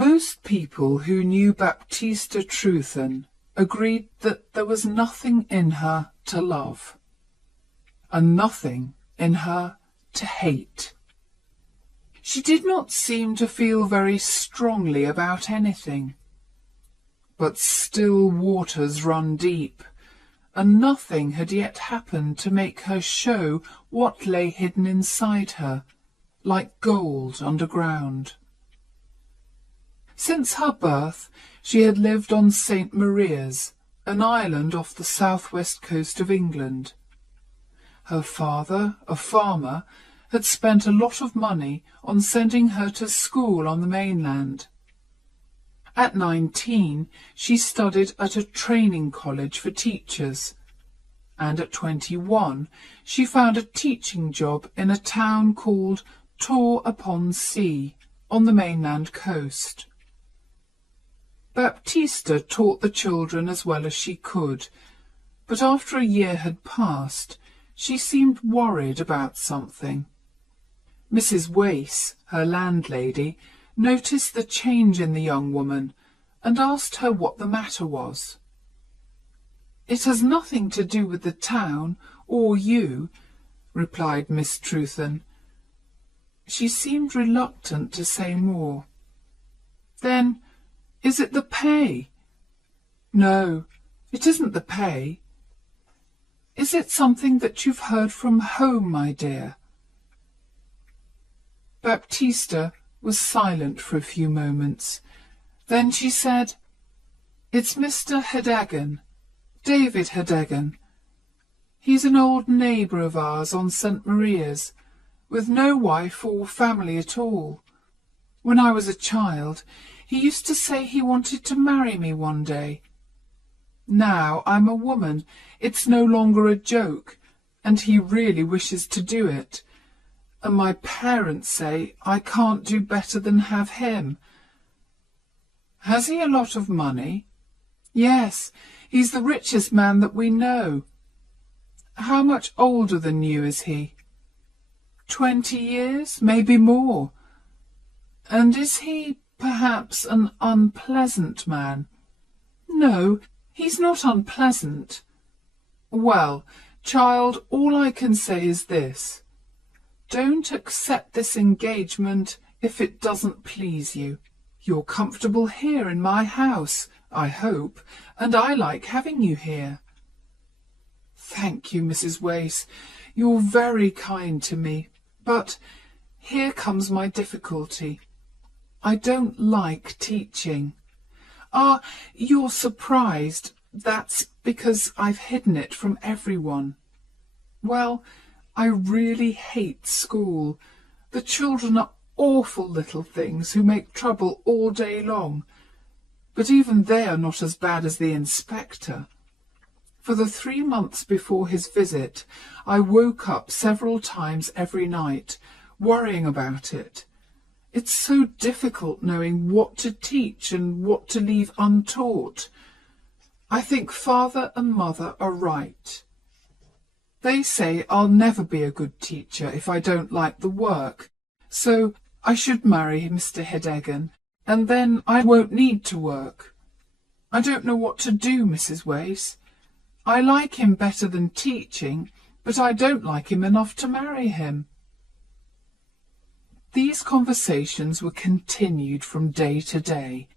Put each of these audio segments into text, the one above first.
Most people who knew Baptista Trewthen agreed that there was nothing in her to love, and nothing in her to hate. She did not seem to feel very strongly about anything. But still waters run deep, and nothing had yet happened to make her show what lay hidden inside her, like gold underground. Since her birth she had lived on St. Maria's, an island off the southwest coast of England. Her father, a farmer, had spent a lot of money on sending her to school on the mainland. At 19, she studied at a training college for teachers, and at 21 she found a teaching job in a town called Tor-upon-Sea on the mainland coast. Baptista taught the children as well as she could, but after a year had passed, she seemed worried about something. Mrs. Wace, her landlady, noticed the change in the young woman and asked her what the matter was. "It has nothing to do with the town or you," replied Miss Trewthen. She seemed reluctant to say more. "Then is it the pay?" "No, it isn't the pay." "Is it something that you've heard from home, my dear?" Baptista was silent for a few moments. Then she said, "It's Mr. Hedagon, David Hedagon. He's an old neighbour of ours on St. Maria's, with no wife or family at all. When I was a child, he used to say he wanted to marry me one day. Now I'm a woman, it's no longer a joke, and he really wishes to do it. And my parents say I can't do better than have him." "Has he a lot of money?" "Yes, he's the richest man that we know." "How much older than you is he?" 20 years, maybe more." "And is he, perhaps, an unpleasant man?" "No, he's not unpleasant." "Well, child, all I can say is this. Don't accept this engagement if it doesn't please you. You're comfortable here in my house, I hope, and I like having you here." "Thank you, Mrs. Wace. You're very kind to me. But here comes my difficulty. I don't like teaching." "Ah, you're surprised. That's because I've hidden it from everyone. Well, I really hate school. The children are awful little things who make trouble all day long. But even they are not as bad as the inspector. For the 3 months before his visit, I woke up several times every night, worrying about it. It's so difficult knowing what to teach and what to leave untaught. I think father and mother are right. They say I'll never be a good teacher if I don't like the work, so I should marry Mr. Hedagon, and then I won't need to work. I don't know what to do, Mrs. Wace. I like him better than teaching, but I don't like him enough to marry him." These conversations were continued from day to day,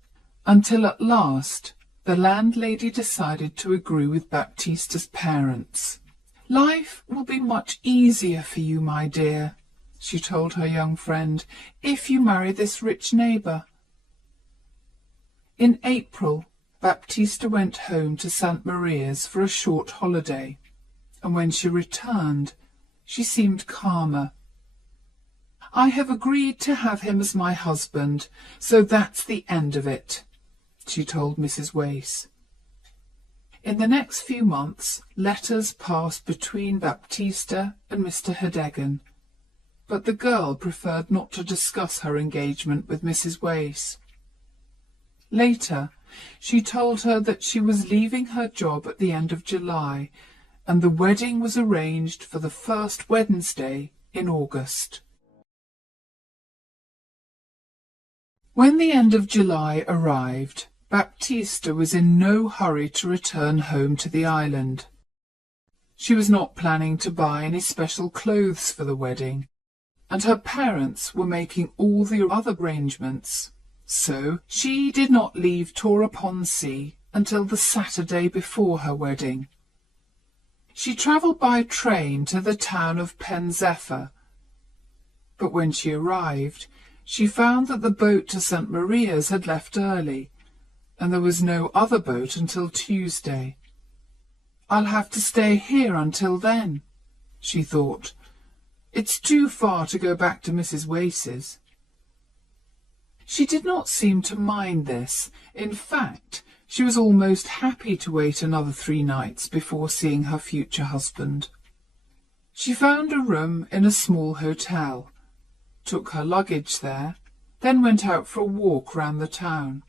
until at last the landlady decided to agree with Baptista's parents. "Life will be much easier for you, my dear," she told her young friend, "if you marry this rich neighbour." In April, Baptista went home to St. Maria's for a short holiday, and when she returned, she seemed calmer. "I have agreed to have him as my husband, so that's the end of it," she told Mrs. Wace. In the next few months, letters passed between Baptista and Mr. Hedagon, but the girl preferred not to discuss her engagement with Mrs. Wace. Later, she told her that she was leaving her job at the end of July, and the wedding was arranged for the first Wednesday in August. When the end of July arrived, Baptista was in no hurry to return home to the island. She was not planning to buy any special clothes for the wedding, and her parents were making all the other arrangements, so she did not leave Tor-upon-Sea until the Saturday before her wedding. She travelled by train to the town of Pen Zephyr, but when she arrived, she found that the boat to St. Maria's had left early, and there was no other boat until Tuesday. "I'll have to stay here until then," she thought. "It's too far to go back to Mrs. Wace's." She did not seem to mind this. In fact, she was almost happy to wait another 3 nights before seeing her future husband. She found a room in a small hotel, took her luggage there, then went out for a walk round the town.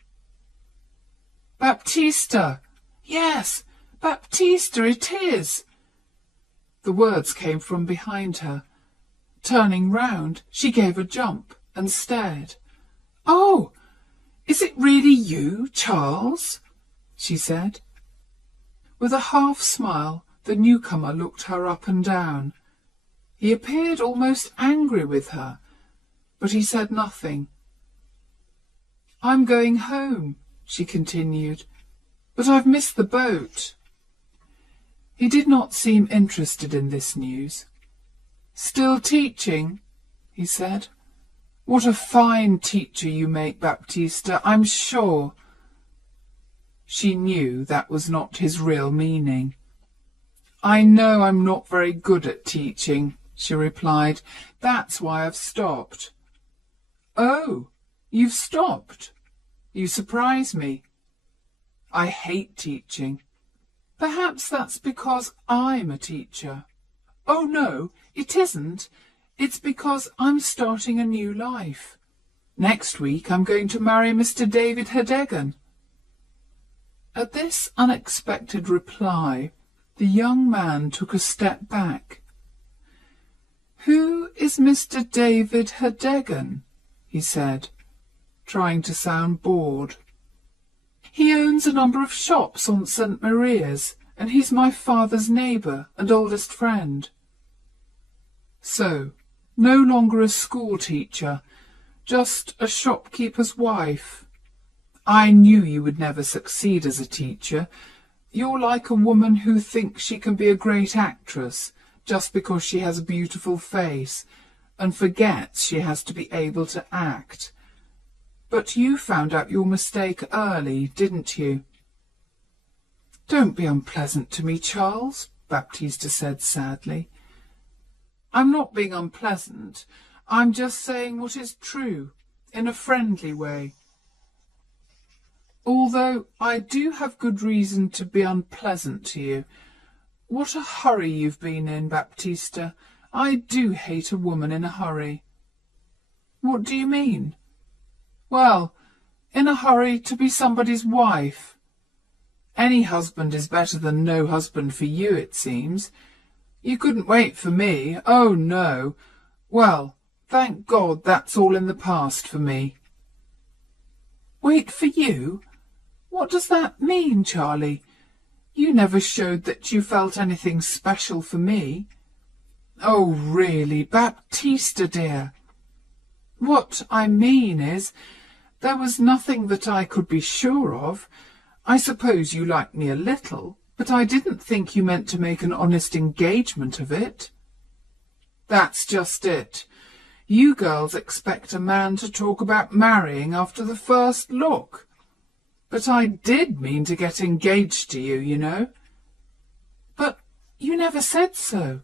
"Baptista! Yes, Baptista, it is!" The words came from behind her. Turning round, she gave a jump and stared. "Oh, is it really you, Charles?" she said. With a half smile, the newcomer looked her up and down. He appeared almost angry with her, but he said nothing. "I'm going home," she continued, "but I've missed the boat." He did not seem interested in this news. "Still teaching?" he said. "What a fine teacher you make, Baptista, I'm sure." She knew that was not his real meaning. "I know I'm not very good at teaching," she replied. "That's why I've stopped." "Oh, you've stopped? You surprise me. I hate teaching. Perhaps that's because I'm a teacher." "Oh, no, it isn't. It's because I'm starting a new life. Next week I'm going to marry Mr. David Hedegan." At this unexpected reply, the young man took a step back. "Who is Mr. David Hedegan?" he said, trying to sound bored. "He owns a number of shops on St. Maria's, and he's my father's neighbour and oldest friend." So, no longer a school teacher, just a shopkeeper's wife. "I knew you would never succeed as a teacher. You're like a woman who thinks she can be a great actress just because she has a beautiful face, and forgets she has to be able to act. But you found out your mistake early, didn't you?" "Don't be unpleasant to me, Charles," Baptista said sadly. "I'm not being unpleasant. I'm just saying what is true, in a friendly way. Although I do have good reason to be unpleasant to you. What a hurry you've been in, Baptista. I do hate a woman in a hurry." "What do you mean?" "Well, in a hurry to be somebody's wife. Any husband is better than no husband for you, it seems. You couldn't wait for me. Oh, no. Well, thank God that's all in the past for me." "Wait for you? What does that mean, Charlie? You never showed that you felt anything special for me." "Oh, really, Baptista, dear." "What I mean is, there was nothing that I could be sure of. I suppose you like me a little, but I didn't think you meant to make an honest engagement of it." "That's just it. You girls expect a man to talk about marrying after the first look. But I did mean to get engaged to you, you know." "But you never said so,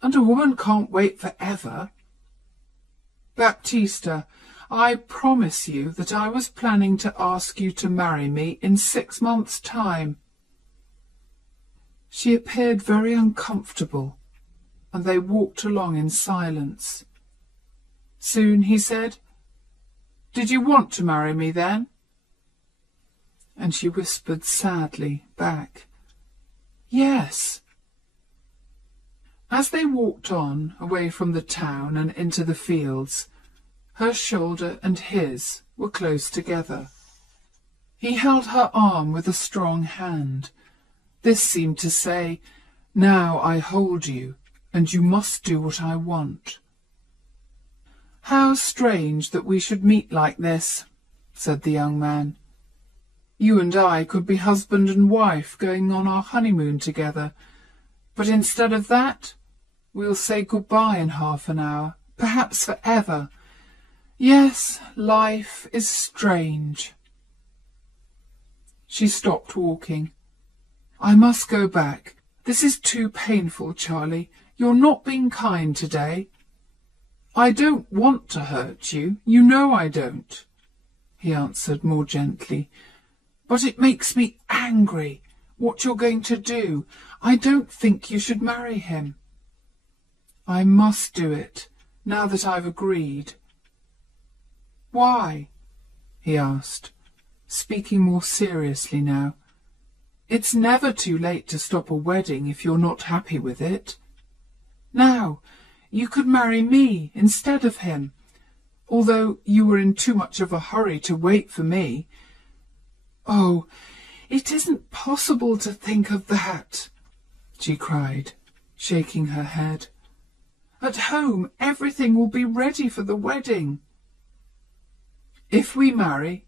and a woman can't wait for ever." "Baptista, I promise you that I was planning to ask you to marry me in 6 months' time." She appeared very uncomfortable, and they walked along in silence. Soon he said, "Did you want to marry me then?" And she whispered sadly back, "Yes." As they walked on, away from the town and into the fields, her shoulder and his were close together. He held her arm with a strong hand. This seemed to say, "Now I hold you, and you must do what I want." "How strange that we should meet like this," said the young man. "You and I could be husband and wife going on our honeymoon together, but instead of that, we'll say goodbye in half an hour, perhaps forever. Yes, life is strange." She stopped walking. "I must go back. This is too painful, Charlie. You're not being kind today." "I don't want to hurt you. You know I don't," he answered more gently. "But it makes me angry what you're going to do. I don't think you should marry him." "I must do it, now that I've agreed." "Why?" he asked, speaking more seriously now. "It's never too late to stop a wedding if you're not happy with it. Now, you could marry me instead of him, although you were in too much of a hurry to wait for me." "Oh, it isn't possible to think of that," she cried, shaking her head. "At home everything will be ready for the wedding." "If we marry,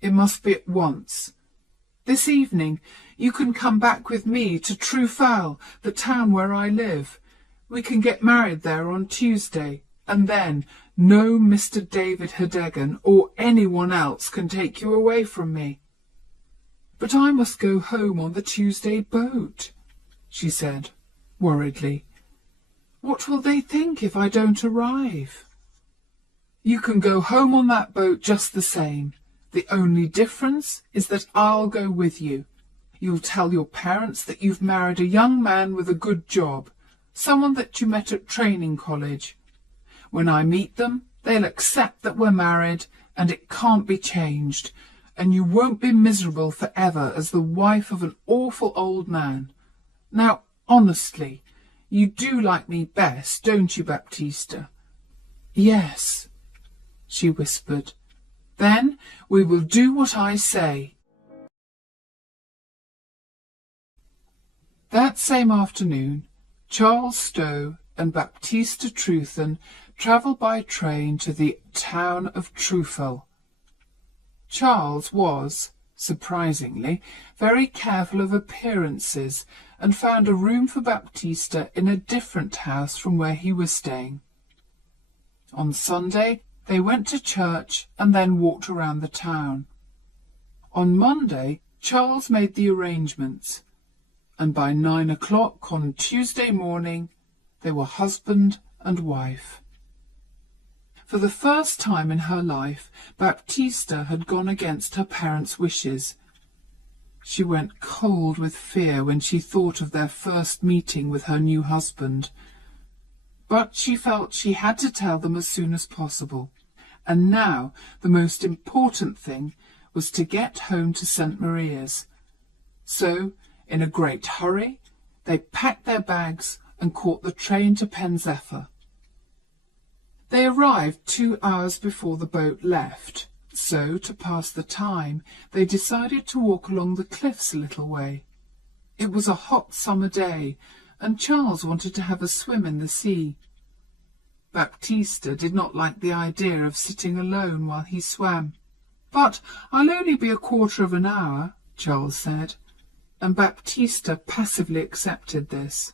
it must be at once. This evening you can come back with me to Trufal, the town where I live. We can get married there on Tuesday, and then no Mr. David Hedegan or anyone else can take you away from me." "But I must go home on the Tuesday boat," she said, worriedly. "What will they think if I don't arrive?" "You can go home on that boat just the same. The only difference is that I'll go with you. You'll tell your parents that you've married a young man with a good job, someone that you met at training college. When I meet them, they'll accept that we're married and it can't be changed, and you won't be miserable forever as the wife of an awful old man. Now, honestly, you do like me best, don't you, Baptista?" "Yes," she whispered. "Then we will do what I say." That same afternoon, Charles Stow and Baptista Trewthen travelled by train to the town of Trufal. Charles was, surprisingly, very careful of appearances and found a room for Baptista in a different house from where he was staying. On Sunday they went to church and then walked around the town. On Monday Charles made the arrangements, and by 9 o'clock on Tuesday morning they were husband and wife. For the first time in her life, Baptista had gone against her parents' wishes. She went cold with fear when she thought of their first meeting with her new husband. But she felt she had to tell them as soon as possible, and now the most important thing was to get home to St. Maria's. So, in a great hurry, they packed their bags and caught the train to Pen Zephyr. They arrived 2 hours before the boat left, so, to pass the time, they decided to walk along the cliffs a little way. It was a hot summer day, and Charles wanted to have a swim in the sea. Baptista did not like the idea of sitting alone while he swam. "But I'll only be a quarter of an hour," Charles said, and Baptista passively accepted this.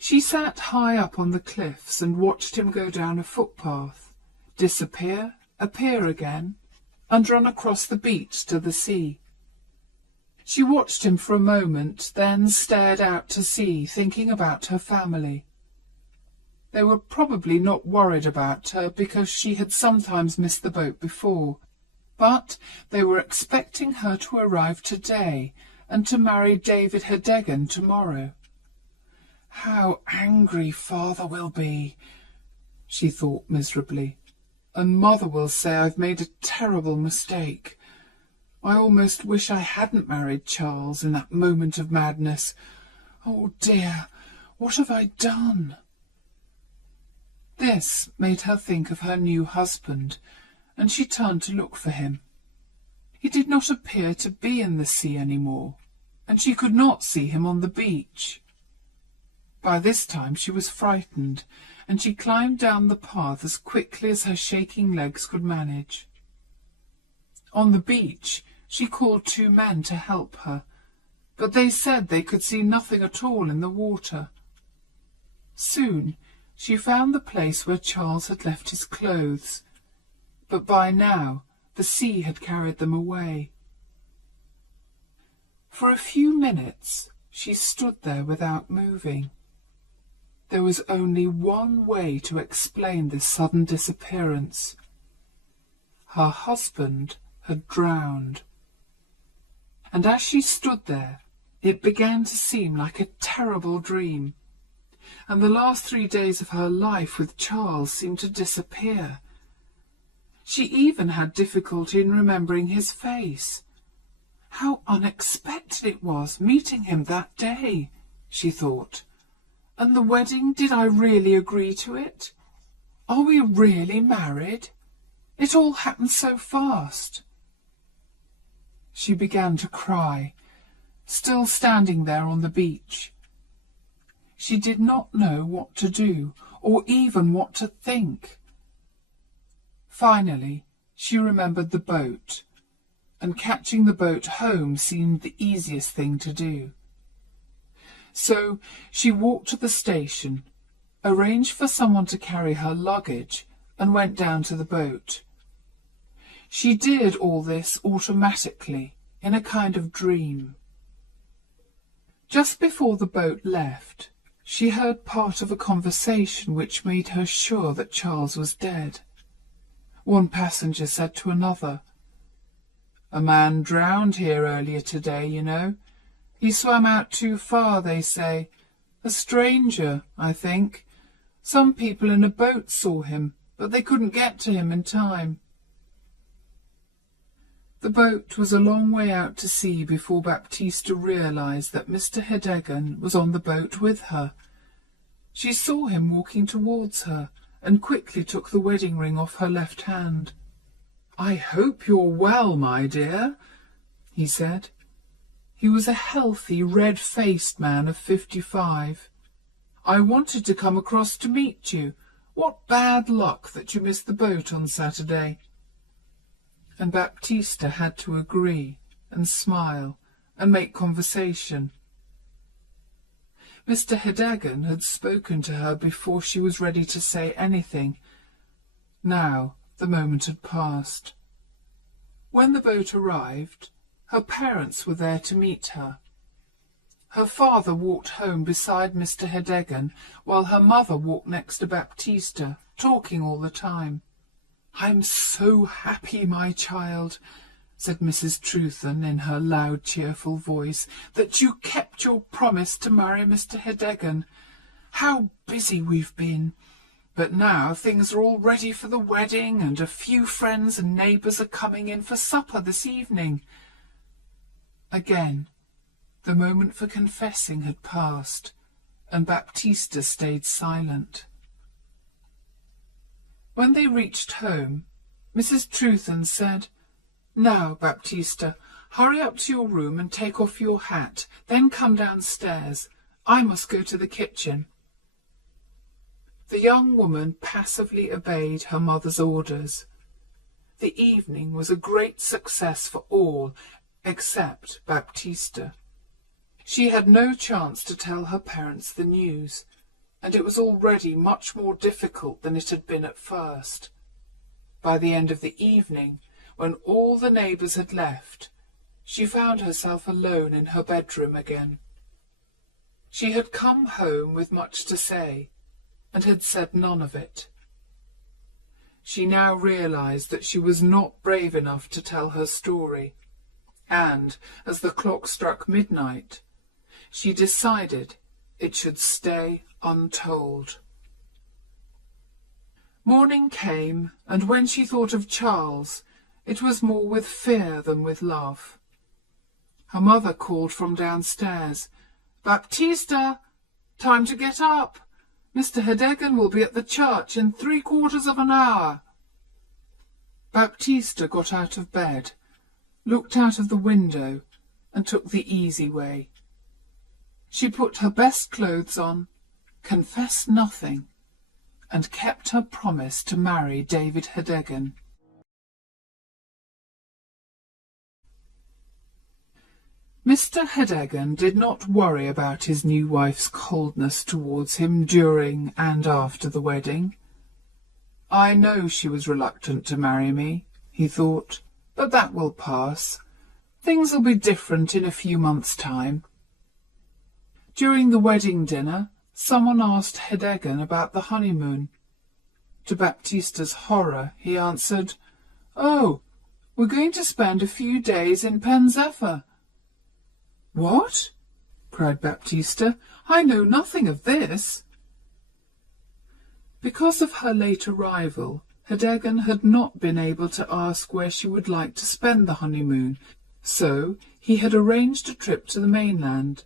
She sat high up on the cliffs and watched him go down a footpath, disappear, appear again, and run across the beach to the sea. She watched him for a moment, then stared out to sea, thinking about her family. They were probably not worried about her because she had sometimes missed the boat before, but they were expecting her to arrive today and to marry David Hedegan tomorrow. "How angry Father will be," she thought miserably, "and Mother will say I've made a terrible mistake. I almost wish I hadn't married Charles in that moment of madness. Oh dear, what have I done?" This made her think of her new husband, and she turned to look for him. He did not appear to be in the sea any more, and she could not see him on the beach. By this time she was frightened, and she climbed down the path as quickly as her shaking legs could manage. On the beach she called 2 men to help her, but they said they could see nothing at all in the water. Soon she found the place where Charles had left his clothes, but by now the sea had carried them away. For a few minutes she stood there without moving. There was only one way to explain this sudden disappearance. Her husband had drowned. And as she stood there, it began to seem like a terrible dream, and the last 3 days of her life with Charles seemed to disappear. She even had difficulty in remembering his face. How unexpected it was, meeting him that day, she thought. And the wedding, did I really agree to it? Are we really married? It all happened so fast. She began to cry, still standing there on the beach. She did not know what to do, or even what to think. Finally, she remembered the boat, and catching the boat home seemed the easiest thing to do. So she walked to the station, arranged for someone to carry her luggage, and went down to the boat. She did all this automatically, in a kind of dream. Just before the boat left, she heard part of a conversation which made her sure that Charles was dead. One passenger said to another, "A man drowned here earlier today, you know. He swam out too far, they say. A stranger, I think. Some people in a boat saw him, but they couldn't get to him in time." The boat was a long way out to sea before Baptista realized that Mr. Hedegan was on the boat with her. She saw him walking towards her, and quickly took the wedding ring off her left hand. "I hope you're well, my dear," he said. He was a healthy, red-faced man of 55. "I wanted to come across to meet you. What bad luck that you missed the boat on Saturday." And Baptista had to agree and smile and make conversation. Mr. Hedegan had spoken to her before she was ready to say anything. Now the moment had passed. When the boat arrived, her parents were there to meet her. Her father walked home beside Mr. Hedegan, while her mother walked next to Baptista, talking all the time. "I'm so happy, my child," said Mrs. Trewthen in her loud, cheerful voice, "that you kept your promise to marry Mr. Hedegan. How busy we've been! But now things are all ready for the wedding, and a few friends and neighbours are coming in for supper this evening." Again, the moment for confessing had passed, and Baptista stayed silent. When they reached home, Mrs. Trewthen said, "Now, Baptista, hurry up to your room and take off your hat, then come downstairs. I must go to the kitchen." The young woman passively obeyed her mother's orders. The evening was a great success for all except Baptista. She had no chance to tell her parents the news, and it was already much more difficult than it had been at first. By the end of the evening, when all the neighbours had left, she found herself alone in her bedroom again. She had come home with much to say, and had said none of it. She now realized that she was not brave enough to tell her story, and, as the clock struck midnight, she decided it should stay untold. Morning came, and when she thought of Charles, it was more with fear than with love. Her mother called from downstairs, "Baptista, time to get up. Mr. Hedegan will be at the church in 3/4 of an hour." Baptista got out of bed, looked out of the window, and took the easy way. She put her best clothes on, confessed nothing, and kept her promise to marry David Hedeggen. Mr. Hedeggen did not worry about his new wife's coldness towards him during and after the wedding. I know she was reluctant to marry me, he thought, but that will pass. Things will be different in a few months' time. During the wedding dinner, someone asked Hedeggen about the honeymoon. To Baptista's horror, he answered, "Oh, we're going to spend a few days in Pen Zephyr." "What?" cried Baptista. "I know nothing of this." Because of her late arrival, Hedeggen had not been able to ask where she would like to spend the honeymoon, so he had arranged a trip to the mainland.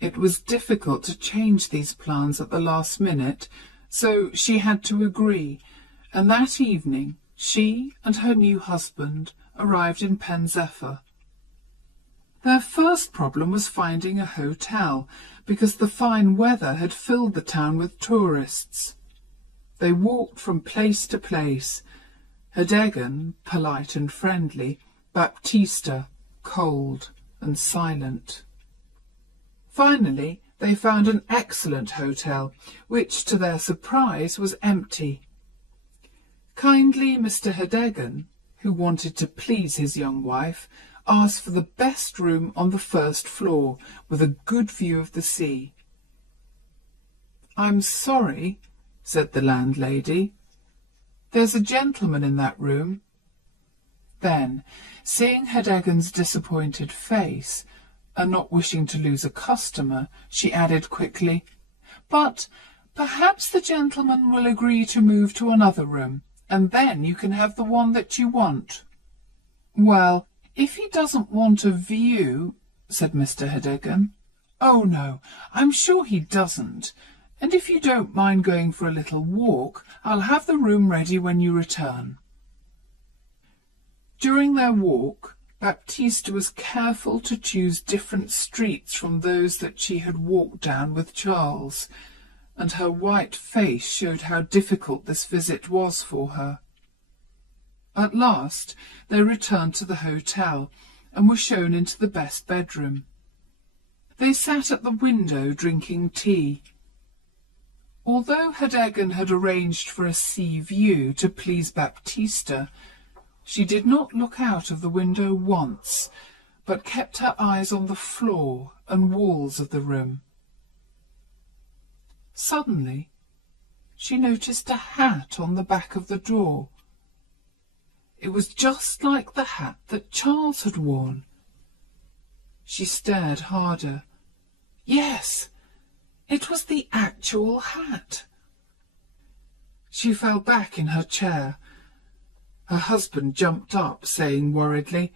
It was difficult to change these plans at the last minute, so she had to agree, and that evening she and her new husband arrived in Pen Zephyr. Their first problem was finding a hotel, because the fine weather had filled the town with tourists. They walked from place to place, Hedeggen polite and friendly, Baptista cold and silent. Finally, they found an excellent hotel, which, to their surprise, was empty. Kindly Mr. Hedeggen, who wanted to please his young wife, asked for the best room on the first floor, with a good view of the sea. "I'm sorry," said the landlady. "There's a gentleman in that room." Then, seeing Hedeggen's disappointed face, and not wishing to lose a customer, she added quickly, "But perhaps the gentleman will agree to move to another room, and then you can have the one that you want." "Well, if he doesn't want a view," said Mr. Hedeggen. "Oh, no, I'm sure he doesn't. And if you don't mind going for a little walk, I'll have the room ready when you return." During their walk, Baptista was careful to choose different streets from those that she had walked down with Charles, and her white face showed how difficult this visit was for her. At last they returned to the hotel and were shown into the best bedroom. They sat at the window drinking tea. Although Hedeggen had arranged for a sea view to please Baptista, she did not look out of the window once, but kept her eyes on the floor and walls of the room. Suddenly, she noticed a hat on the back of the door. It was just like the hat that Charles had worn. She stared harder. Yes, it was the actual hat. She fell back in her chair. Her husband jumped up, saying worriedly,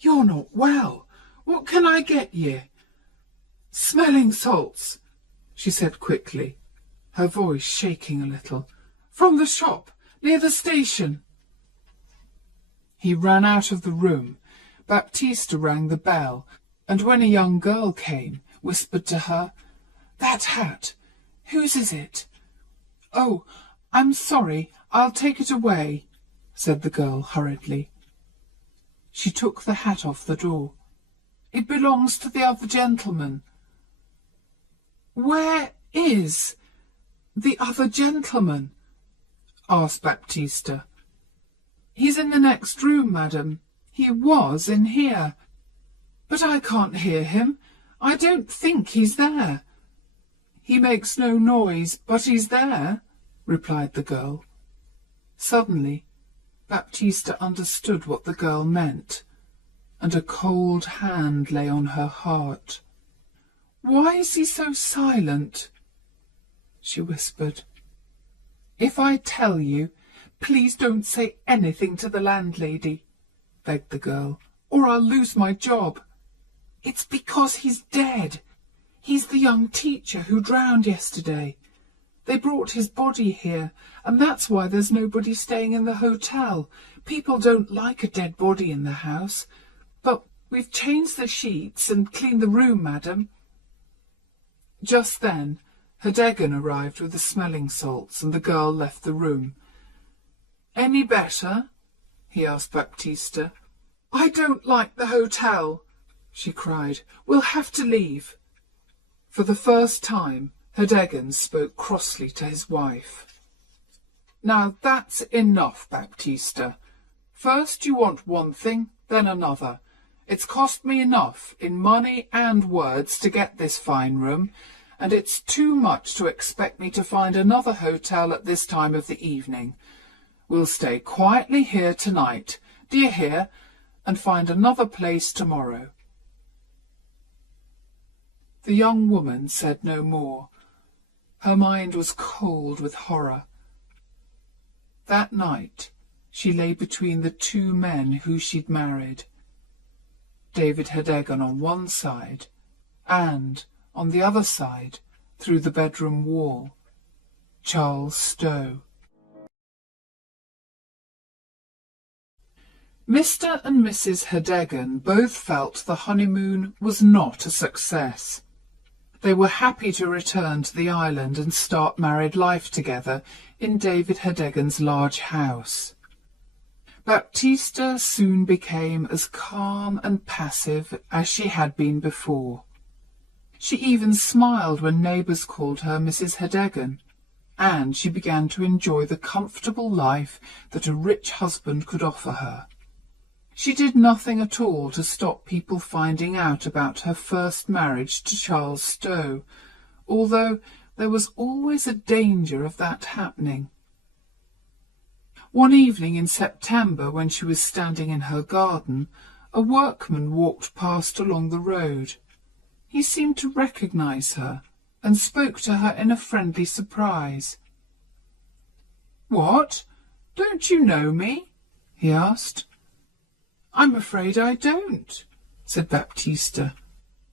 "You're not well. What can I get ye?" "Smelling salts," she said quickly, her voice shaking a little. "From the shop, near the station." He ran out of the room. Baptista rang the bell, and when a young girl came, whispered to her, "That hat, whose is it?" "Oh, I'm sorry, I'll take it away," said the girl hurriedly. She took the hat off the door. "It belongs to the other gentleman." "Where is the other gentleman?" asked Baptista. "He's in the next room, madam. He was in here. But I can't hear him. I don't think he's there." "He makes no noise, but he's there," replied the girl. Suddenly, Baptista understood what the girl meant, and a cold hand lay on her heart. "Why is he so silent?" she whispered. "If I tell you, please don't say anything to the landlady," begged the girl, "or I'll lose my job. It's because he's dead. He's the young teacher who drowned yesterday. They brought his body here, and that's why there's nobody staying in the hotel. People don't like a dead body in the house. But we've changed the sheets and cleaned the room, madam." Just then Hideggen arrived with the smelling salts, and the girl left the room. "Any better?" he asked Baptista. "I don't like the hotel," she cried. "We'll have to leave." For the first time, Hideggen spoke crossly to his wife. "Now that's enough, Baptista. First you want one thing, then another. It's cost me enough in money and words to get this fine room, and it's too much to expect me to find another hotel at this time of the evening. We'll stay quietly here tonight, do you hear, and find another place tomorrow." The young woman said no more. Her mind was cold with horror. That night she lay between the two men who she'd married, David Hideggen on one side, and, on the other side, through the bedroom wall, Charles Stow. Mr. and Mrs. Hideggen both felt the honeymoon was not a success. They were happy to return to the island and start married life together in David Hideggen's large house. Baptista soon became as calm and passive as she had been before. She even smiled when neighbours called her Mrs. Hideggen, and she began to enjoy the comfortable life that a rich husband could offer her. She did nothing at all to stop people finding out about her first marriage to Charles Stow, although there was always a danger of that happening. One evening in September, when she was standing in her garden, a workman walked past along the road. He seemed to recognize her and spoke to her in a friendly surprise. "What? Don't you know me?" he asked. "I'm afraid I don't," said Baptista.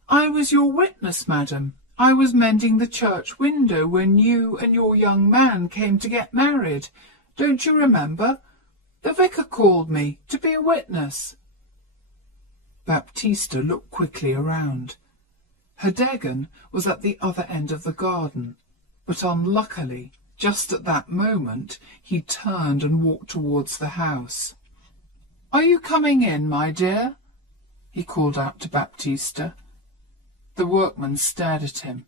"I was your witness, madam. I was mending the church window when you and your young man came to get married. Don't you remember? The vicar called me to be a witness." Baptista looked quickly around. Hideggen was at the other end of the garden, but unluckily, just at that moment, he turned and walked towards the house. "Are you coming in, my dear?" he called out to Baptista. The workman stared at him.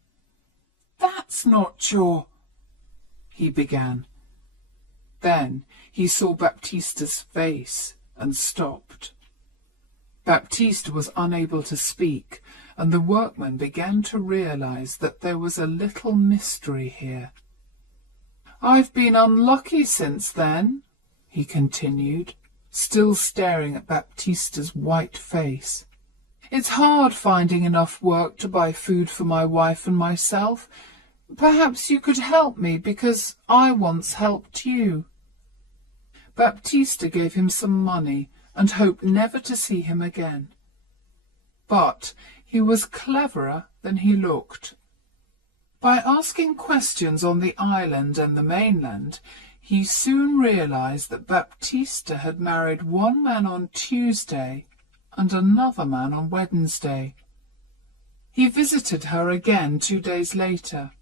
"That's not your—" he began. Then he saw Baptista's face and stopped. Baptista was unable to speak, and the workman began to realize that there was a little mystery here. "I've been unlucky since then," he continued, still staring at Baptista's white face. "It's hard finding enough work to buy food for my wife and myself. Perhaps you could help me, because I once helped you." Baptista gave him some money and hoped never to see him again. But he was cleverer than he looked. By asking questions on the island and the mainland, he soon realized that Baptista had married one man on Tuesday and another man on Wednesday. He visited her again 2 days later.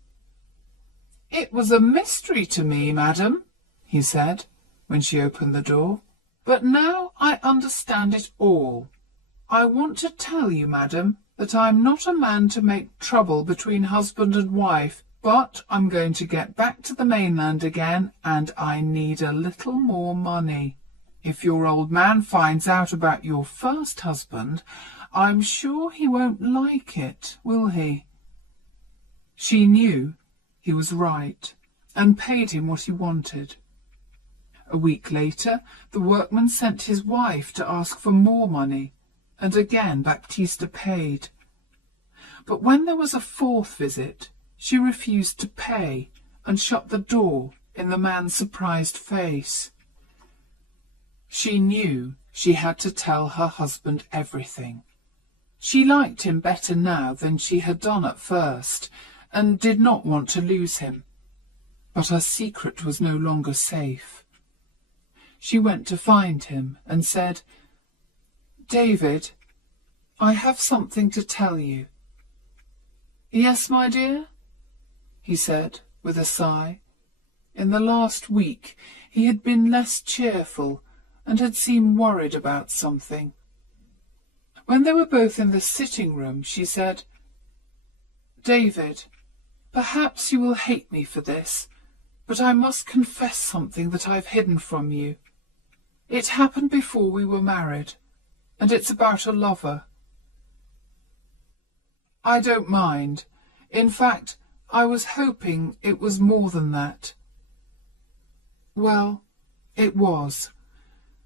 "It was a mystery to me, madam," he said, when she opened the door, "but now I understand it all. I want to tell you, madam, that I'm not a man to make trouble between husband and wife, but I'm going to get back to the mainland again, and I need a little more money. If your old man finds out about your first husband, I'm sure he won't like it, will he?" She knew he was right, and paid him what he wanted. A week later, the workman sent his wife to ask for more money, and again Baptista paid. But when there was a fourth visit, she refused to pay and shut the door in the man's surprised face. She knew she had to tell her husband everything. She liked him better now than she had done at first, and did not want to lose him. But her secret was no longer safe. She went to find him and said, "David, I have something to tell you." "Yes, my dear?" he said with a sigh. In the last week he had been less cheerful and had seemed worried about something. When they were both in the sitting room, she said, "David, perhaps you will hate me for this, but I must confess something that I've hidden from you. It happened before we were married, and it's about a lover." "I don't mind. In fact, I was hoping it was more than that." "Well, it was.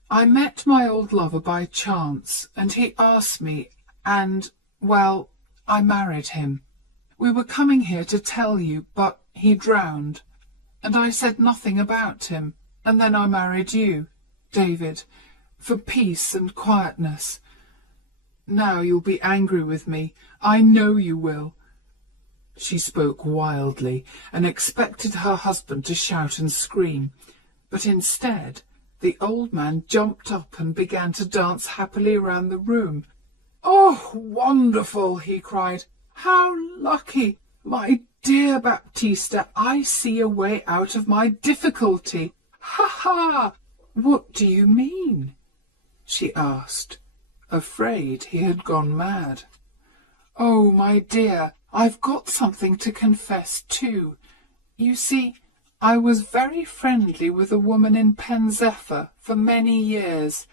I met my old lover by chance, and he asked me, and, well, I married him. We were coming here to tell you, but he drowned, and I said nothing about him, and then I married you, David, for peace and quietness. Now you'll be angry with me. I know you will." She spoke wildly and expected her husband to shout and scream, but instead the old man jumped up and began to dance happily around the room. "Oh, wonderful!" he cried. "How lucky! My dear Baptista, I see a way out of my difficulty. Ha ha!" "What do you mean?" she asked, afraid he had gone mad. "Oh, my dear, I've got something to confess too. You see, I was very friendly with a woman in Pen Zephyr for many years.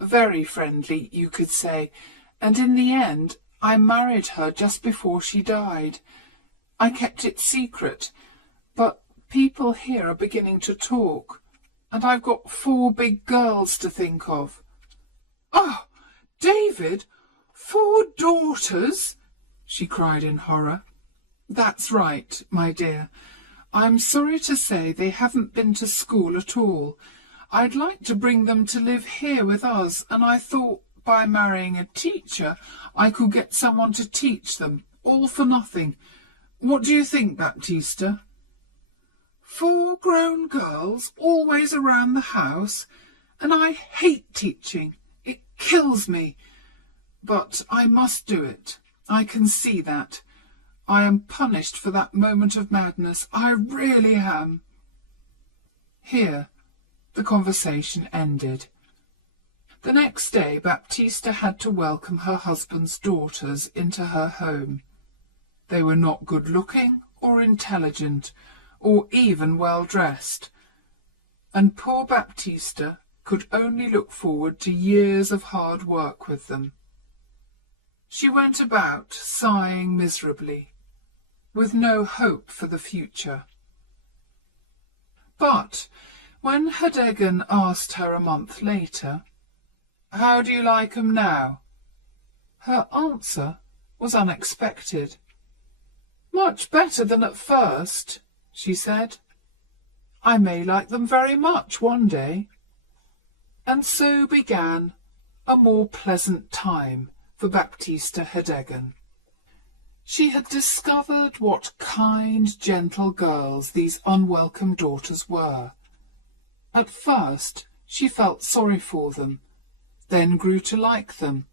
Very friendly, you could say, and in the end I married her just before she died. I kept it secret, but people here are beginning to talk, and I've got 4 big girls to think of." "Oh, David, 4 daughters!" she cried in horror. "That's right, my dear. I'm sorry to say they haven't been to school at all. I'd like to bring them to live here with us, and I thought by marrying a teacher I could get someone to teach them, all for nothing. What do you think, Baptista?" 4 grown girls always around the house, and I hate teaching. It kills me. But I must do it. I can see that. I am punished for that moment of madness. I really am." Here the conversation ended. The next day Baptista had to welcome her husband's daughters into her home. They were not good-looking or intelligent or even well-dressed, and poor Baptista could only look forward to years of hard work with them. She went about sighing miserably, with no hope for the future. But when Herdegen asked her a month later, "How do you like 'em now?" her answer was unexpected. "Much better than at first," she said. "I may like them very much one day." And so began a more pleasant time for Baptista Herdegen. She had discovered what kind, gentle girls these unwelcome daughters were. At first she felt sorry for them, then grew to like them,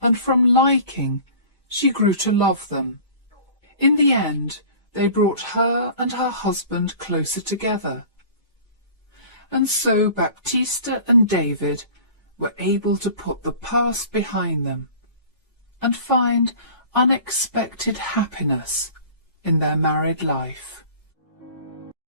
and from liking she grew to love them. In the end they brought her and her husband closer together. And so Baptista and David were able to put the past behind them and find unexpected happiness in their married life.